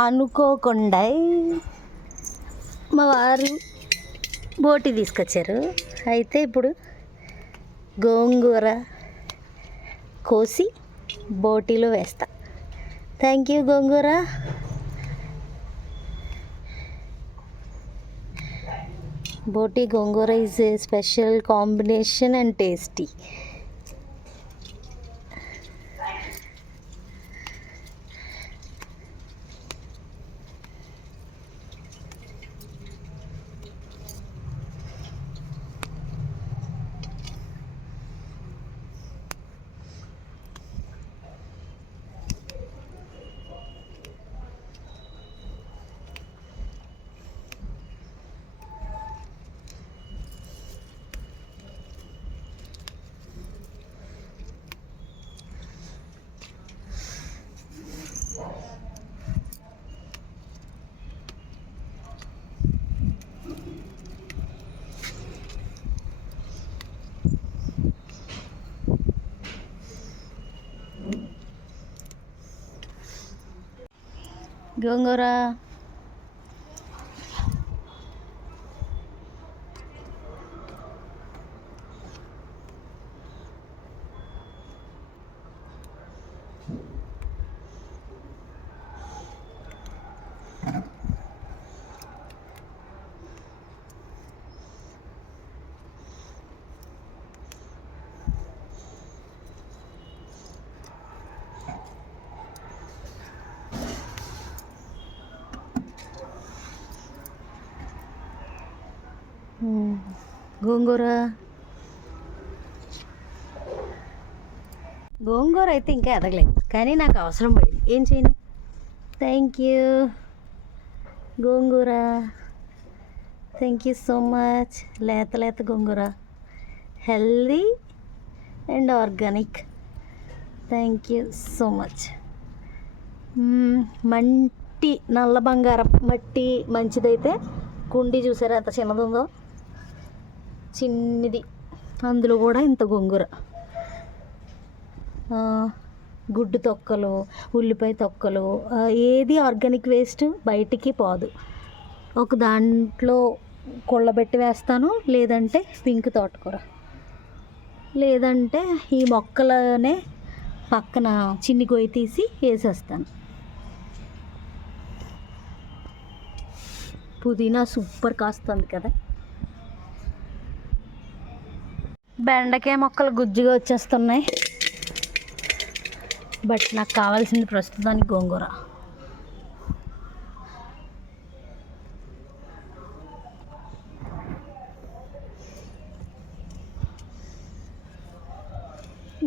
అనుకోకుండా మా వారు బోటి తీసుకొచ్చారు. అయితే ఇప్పుడు గోంగూర కోసి బోటీలో వేస్తా. Thank you gongura. Boti gongura is a special combination and tasty. గోంగూర గోంగూర గోంగూర అయితే ఇంకా ఎదగలేదు, కానీ నాకు అవసరం పడింది, ఏం చేయను. Thank you gongura, thank you so much. లేత లేత గోంగూర, healthy and organic. Thank you so much. మట్టి నల్ల బంగారం మట్టి మంచిదైతే కుండి చూసారా ఎంత చిన్నది ఉందో, చిన్నది, అందులో కూడా ఇంత గోంగూర. గుడ్డు తొక్కలు, ఉల్లిపాయ తొక్కలు, ఏది ఆర్గానిక్ వేస్ట్ బయటికి పోదు. ఒక దాంట్లో కొళ్ళబెట్టి వేస్తాను, లేదంటే పింక్ తోటకూర, లేదంటే ఈ మొక్కలనే పక్కన చిన్ని గొయ్యి తీసి వేసేస్తాను. పుదీనా సూపర్ కాస్తుంది కదా. బెండకాయ మొక్కలు గుజ్జుగా వచ్చేస్తున్నాయి, బట్ నాకు కావాల్సింది ప్రస్తుతానికి గోంగూర.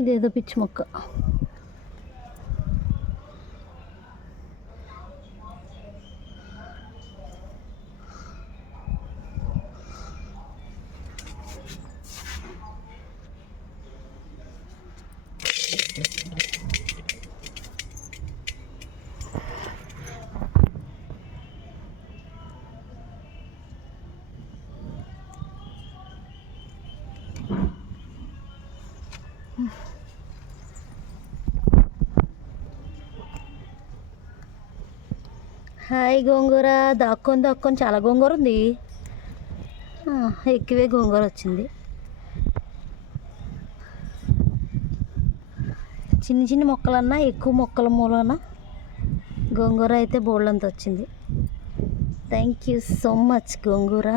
ఇదేదో పిచ్చి మొక్క. హాయ్ గోంగూర, దాక్కొని చాలా గోంగూర ఉంది. ఎక్కువే గోంగూర వచ్చింది. చిన్న మొక్కలన్నా ఎక్కువ మొక్కల మూలన గోంగూర అయితే బోల్డంత వచ్చింది. Thank you so much gongura.